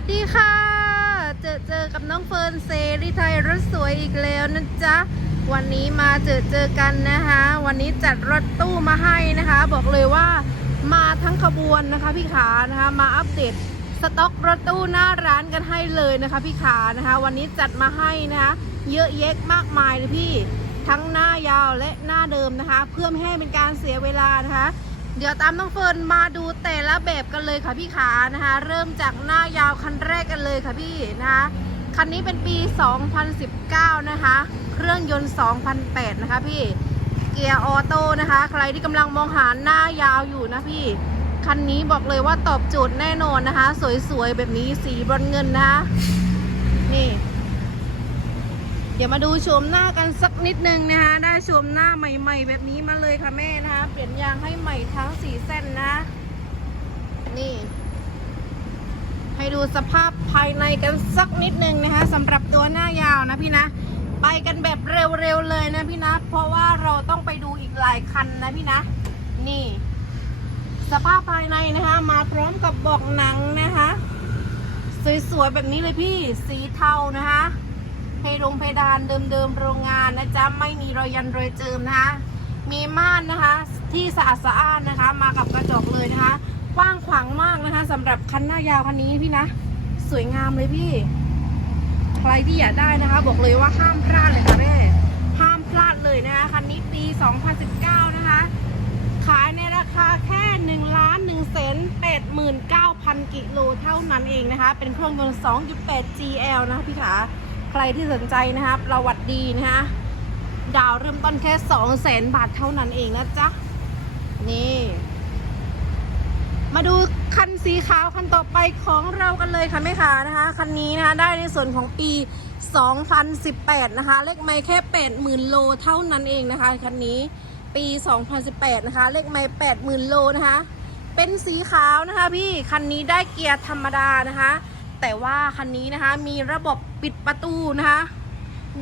วัสดีค่ะ เจอเจอกับน้องเฟิร์นเซรีไทยรถสวยอีกแล้วนะจ๊ะ วันนี้มาเจอเจอกันนะคะ วันนี้จัดรถตู้มาให้นะคะ บอกเลยว่ามาทั้งขบวนนะคะพี่ขานะคะ มาอัปเดตสต็อกรถตู้หน้าร้านกันให้เลยนะคะพี่ขานะคะ วันนี้จัดมาให้นะคะเยอะแยะมากมายเลยพี่ทั้งหน้ายาวและหน้าเดิมนะคะ เพื่อไม่ให้เป็นการเสียเวลานะคะ เดี๋ยวตามน้องเฟิร์นมาดูแต่ละแบบกันเลยค่ะพี่ขานะคะ เริ่มจากหน้ายาวคันแรกกันเลยค่ะพี่นะคะคันนี้เป็นปี 2019 นะคะ เครื่องยนต์ 2008 นะคะพี่ เกียร์ออโต้นะคะ ใครที่กำลังมองหาหน้ายาวอยู่นะพี่ คันนี้บอกเลยว่าตอบโจทย์แน่นอนนะคะ สวยๆ แบบนี้สีบรอนเงินนะคะ นี่ เดี๋ยวมาดูชมหน้าก สักนิดนึงนะคะ ได้ชมหน้าใหม่ ๆ แบบนี้มาเลยค่ะแม่นะคะเปลี่ยนยางให้ใหม่ทั้งสี่เส้นนะ นี่ ให้ดูสภาพภายในกันสักนิดนึงนะคะสำหรับตัวหน้ายาวนะพี่นะ ไปกันแบบเร็วๆเลยนะพี่นะ เพราะว่าเราต้องไปดูอีกหลายคันนะพี่นะ นี่ สภาพภายในนะคะ มาพร้อมกับบอกหนังนะคะสวยๆแบบนี้เลยพี่สีเทานะคะ เพดงเพดานเดิมๆโรงงานนะจ๊ะไม่มีรอยยันรอยเจิมนะคะ มีม่านนะคะที่สะอาดสะอ้านนะคะ มากับกระจกเลยนะคะกว้างขวางมากนะคะสำหรับคันหน้ายาวคันนี้พี่นะ สวยงามเลยพี่ ใครที่อยากได้นะคะ บอกเลยว่าห้ามพลาดเลยค่ะแม่ห้ามพลาดเลยนะคะคันนี้ปี 2019 นะคะ ขายในราคาแค่1ล้าน1แสน89,000กิโลเท่านั้นเองนะคะ เป็นเครื่องยนต์ 2.8 GL นะคะพี่ขา ใครที่สนใจนะคะประวัติดีนะคะดาวเริ่มต้นแค่2 0 0แสนบาทเท่านั้นเองนะจ๊ะ นี่ มาดูคันสีขาวคันต่อไปของเรากันเลยค่ะแม่ค้านะคะ คันนี้นะคะได้ในส่วนของปี 2018 นะคะ เลขไม่แค่ 80,000 โลเท่านั้นเองนะคะ คันนี้ปี 2018 นะคะ เลขไม่ 80,000 โลนะคะ เป็นสีขาวนะคะพี่ คันนี้ได้เกียร์ธรรมดานะคะ แต่ว่าคันนี้นะคะมีระบบปิดประตูนะคะ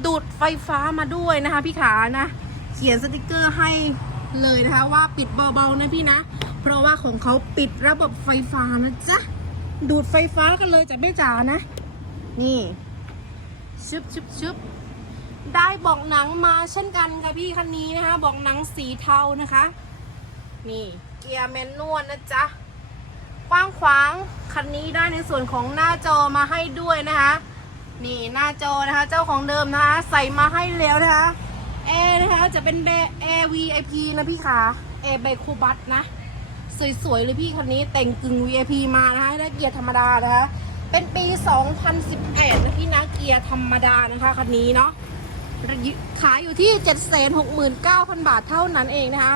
ดูดไฟฟ้ามาด้วยนะคะพี่ขานะเขียนสติกเกอร์ให้เลยนะคะ ว่าปิดเบาๆนะพี่นะ เพราะว่าของเขาปิดระบบไฟฟ้านะจ๊ะดูดไฟฟ้ากันเลยจากแม่จ๋านะ นี่ชึบชึบชึบได้บอกหนังมาเช่นกันค่ะพี่คันนี้นะคะ บอกหนังสีเทานะคะ นี่เกียร์แมนนวลนะจ๊ะ กว้างขวางคันนี้ได้ในส่วนของหน้าจอมาให้ด้วยนะคะนี่หน้าจอนะคะเจ้าของเดิมนะคะใส่มาให้แล้วนะคะแอร์นะคะจะเป็นแอร์ VIP นะพี่ขาแอร์ไบคูบัตนะ สวยๆเลยพี่คันนี้แต่งกึ่ง VIP มานะคะได้เกียร์ธรรมดานะคะเป็นปี 2018นะพี่นะเกียร์ธรรมดานะคะคันนี้เนาะขายอยู่ที่ 769,000 บาทเท่านั้นเองนะคะ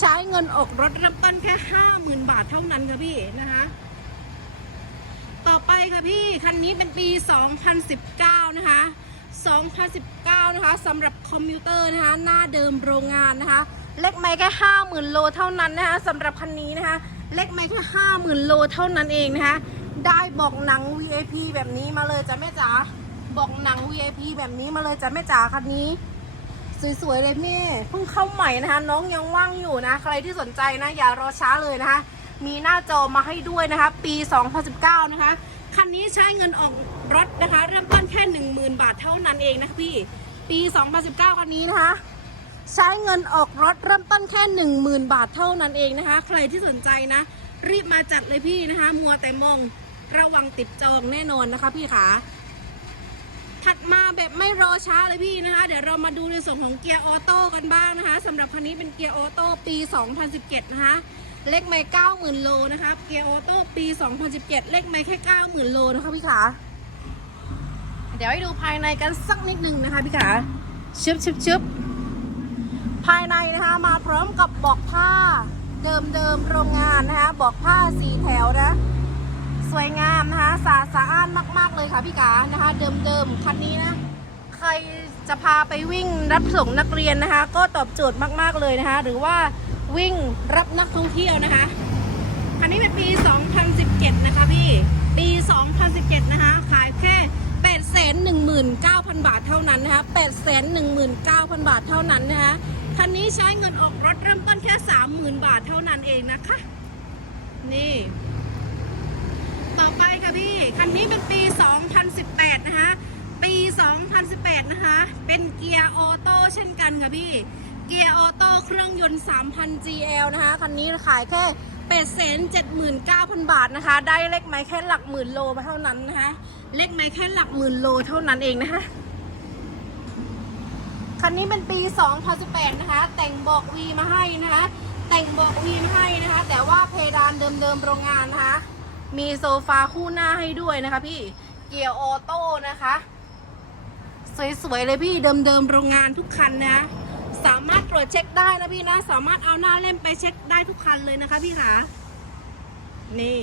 ใช้เงินออกรถเริ่มต้นแค่50,000บาทเท่านั้นค่ะพี่นะคะ ต่อไปค่ะพี่ คันนี้เป็นปี 2019 นะคะ 2019 นะคะสำหรับคอมพิวเตอร์นะคะ หน้าเดิมโรงงานนะคะ เล็กไม่แค่50,000โลเท่านั้นนะคะสำหรับคันนี้นะคะ เล็กไม่แค่50,000โลเท่านั้นเองนะคะ ได้บอกหนัง VIP แบบนี้มาเลยจ้ะแม่จ๋าบอกหนัง VIP แบบนี้มาเลยจ้ะแม่จ๋าคันนี้ สวยๆเลยพี่เพิ่งเข้าใหม่นะคะ น้องยังว่างอยู่นะ ใครที่สนใจนะ อย่ารอช้าเลยนะคะ มีหน้าจอมาให้ด้วยนะคะ ปี 2019 นะคะ คันนี้ใช้เงินออกรถนะคะ เริ่มต้นแค่ 10,000 บาทเท่านั้นเองนะคะพี่ ปี 2019 คันนี้นะคะ ใช้เงินออกรถเริ่มต้นแค่ 10,000 บาทเท่านั้นเองนะคะ ใครที่สนใจนะ รีบมาจัดเลยพี่นะคะ มัวแต่มองระวังติดจองแน่นอนนะคะพี่ขา ถัดมาแบบไม่รอช้าเลยพี่นะคะ เดี๋ยวเรามาดูในส่วนของเกียร์ออโต้กันบ้างนะคะสำหรับคันนี้เป็นเกียร์ออโต้ปี 2017 นะคะ เลขไม่90,000 โลนะคะเกียร์ออโต้ปี 2017 เลขไม่แค่ 90,000 โลนะคะพี่ขาเดี๋ยวให้ดูภายในกันสักนิดหนึ่งนะคะพี่ขาชึบชึบชึบภายในนะคะมาพร้อมกับบอกผ้าเดิมเดิมๆโรงงานนะคะบอกผ้าสีแถวนะ สวยงามนะคะสะอาดสะอ้านมาก ๆ เลยค่ะพี่กานะคะ เดิมๆคันนี้นะใครจะพาไปวิ่งรับส่งนักเรียนนะคะ ก็ตอบโจทย์มากๆเลยนะคะ หรือว่าวิ่งรับนักท่องเที่ยวนะคะคันนี้เป็นปี 2017 นะคะพี่ปี 2017 นะคะ ขายแค่819,000 บาทเท่านั้นนะคะ819,000 บาทเท่านั้นนะคะคันนี้ใช้เงินออกรถเริ่มต้นแค่ 30,000 บาทเท่านั้นเองนะคะ นี่ ค่ะพี่ คันนี้เป็นปี 2018 นะคะ ปี 2018 นะคะ เป็นเกียร์ออโต้เช่นกันค่ะพี่ เกียร์ออโต้เครื่องยนต์ 3,000 GL นะคะ คันนี้ขายแค่8 7 9 0 0 0 บาทนะคะ ได้เลขไม้แค่หลักหมื่นโลมาเท่านั้นนะคะ เลขไม้แค่หลักหมื่นโลเท่านั้นเองนะคะ คันนี้เป็นปี 2018 นะคะ แต่งบอกวีมาให้นะคะ แต่งบอกวีมาให้นะคะ แต่ว่าเพดานเดิมๆโรงงานนะคะ มีโซฟาคู่หน้าให้ด้วยนะคะพี่ เกียร์ออโต้นะคะ สวยๆเลยพี่เดิมๆโรงงานทุกคันนะ สามารถตรวจเช็คได้นะพี่นะ สามารถเอาหน้าเล่มไปเช็คได้ทุกคันเลยนะคะพี่ขานี่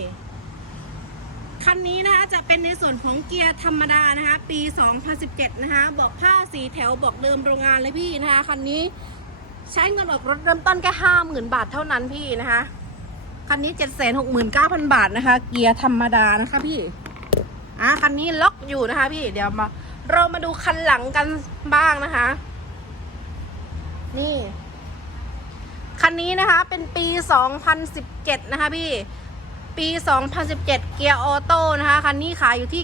คันนี้นะคะจะเป็นในส่วนของเกียร์ธรรมดานะคะ ปี 2017 นะคะ บอกผ้าสีแถวบอกเดิมโรงงานเลยพี่นะคะคันนี้ใช้เงินออกรถเริ่มต้นแค่ห้าหมื่นบาทเท่านั้นพี่นะคะ คันนี้769,000บาทนะคะ เกียร์ธรรมดานะคะพี่ อะคันนี้ล็อกอยู่นะคะพี่ เดี๋ยวมา เรามาดูคันหลังกันบ้างนะคะ นี่ คันนี้นะคะเป็นปี2017นะคะพี่ ปี 2017 เกียร์ออโต้นะคะ คันนี้ขายอยู่ที่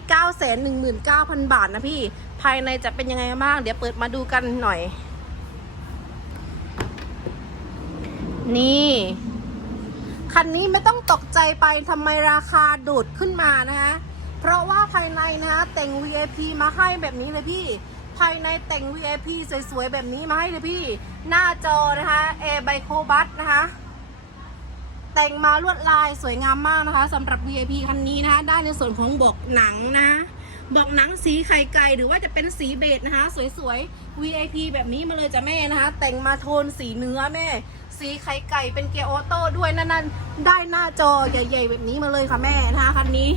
919,000 บาทนะพี่ ภายในจะเป็นยังไงบ้าง เดี๋ยวเปิดมาดูกันหน่อย นี่ คันนี้ไม่ต้องตกใจไปทำไมราคาโดดขึ้นมานะคะเพราะว่าภายในนะคะแต่ง VIP มาให้แบบนี้เลยพี่ ภายในแต่ง VIP สวยๆแบบนี้มาให้เลยพี่ หน้าจอนะคะเอไบโคบัสนะคะ แต่งมาลวดลายสวยงามมากนะคะสำหรับ VIP คันนี้นะคะ ได้ในส่วนของบอกหนังนะบอกหนังสีไข่ไก่หรือว่าจะเป็นสีเบจนะคะ สวยๆ VIP แบบนี้มาเลยจ้ะแม่นะคะ แต่งมาโทนสีเนื้อแม่ สีไข่ไก่เป็นเกียร์ออโต้ด้วยนั่นๆ ได้หน้าจอใหญ่ๆ แบบนี้มาเลยค่ะแม่นะคะคันนี้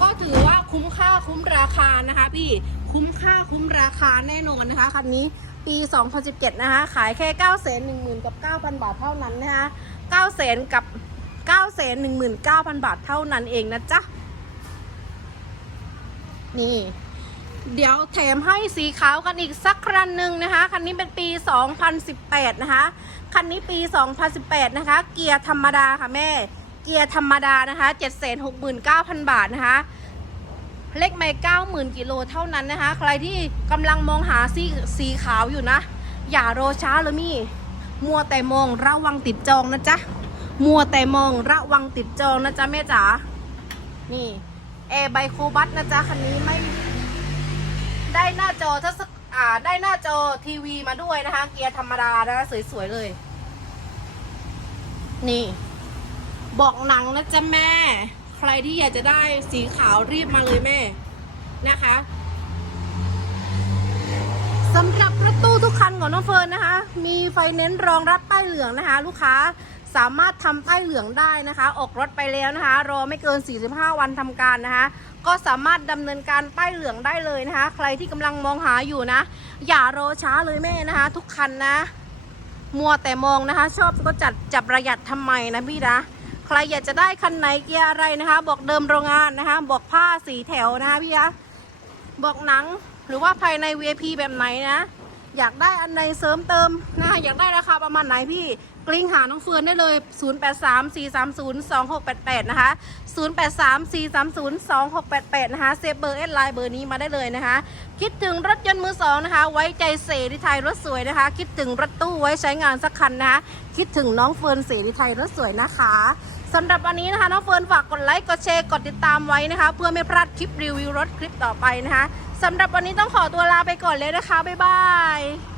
ก็ถือว่าคุ้มค่าคุ้มราคานะคะพี่คุ้มค่าคุ้มราคาแน่นอนนะคะคันนี้ปี 2017 นะคะ ขายแค่ 9 1 0 0 0 0กับ 9,000 บาทเท่านั้นนะคะ9 0 0 0 0 กับ 9 1 9 0 0 0 บาทเท่านั้นเองนะจ๊ะ นี่ เดี๋ยวแถมให้สีขาวกันอีกสักคันหนึ่งนะคะ คันนี้เป็นปี 2018 นะคะ คันนี้ปี 2018 นะคะ เกียร์ธรรมดาค่ะแม่ เกียร์ธรรมดานะคะ 769,000 บาทนะคะ เลขไม่90,000 กิโลเท่านั้นนะคะ ใครที่กำลังมองหาสีสีขาวอยู่นะ อย่ารอช้าเลยมี่ มัวแต่มองระวังติดจองนะจ๊ะ มัวแต่มองระวังติดจองนะจ๊ะแม่จ๋า นี่แอร์ไบโคบัสนะจ๊ะ คันนี้ไม่ ได้หน้าจอทัศอ่าได้หน้าจอทีวีมาด้วยนะคะ เกียร์ธรรมดานะสวย ๆ เลย นี่บอกหนังนะจ๊ะแม่ ใครที่อยากจะได้สีขาวรีบมาเลยแม่นะคะสำหรับรถตู้ทุกคันของน้องเฟิร์นนะคะ มีไฟเน้นรองรับป้ายเหลืองนะคะ ลูกค้าสามารถทำป้ายเหลืองได้นะคะ ออกรถไปแล้วนะคะ รอไม่เกิน 45 วันทำการนะคะ ก็สามารถดำเนินการป้ายเหลืองได้เลยนะคะ ใครที่กำลังมองหาอยู่นะ อย่ารอช้าเลยแม่นะคะ ทุกคันนะ มัวแต่มองนะคะ ชอบก็จัดจับประหยัดทำไมนะพี่นะใครอยากจะได้คันไหนเกียร์อะไรนะคะ บอกเดิมโรงงานนะคะ บอกผ้าสีแถวนะคะพี่คะบอกหนังหรือว่าภายใน VIP แบบไหนนะ อยากได้อันไหนเสริมเติมนะอยากได้ราคาประมาณไหนพี่ กลิ้งหาน้องเฟิร์นได้เลย 0834302688 นะคะ 0834302688 นะคะ เซฟเบอร์เอสไลน์เบอร์นี้มาได้เลยนะคะ คิดถึงรถยนต์มือสองนะคะ ไว้ใจเสรีไทยรถสวยนะคะ คิดถึงรถตู้ไว้ใช้งานสักคันนะคะ คิดถึงน้องเฟิร์นเสรีไทยรถสวยนะคะสำหรับวันนี้นะคะน้องเฟิร์นฝากกดไลค์กดแชร์กดติดตามไว้นะคะ เพื่อไม่พลาดคลิปรีวิวรถคลิปต่อไปนะคะสำหรับวันนี้ต้องขอตัวลาไปก่อนเลยนะคะบ๊ายบาย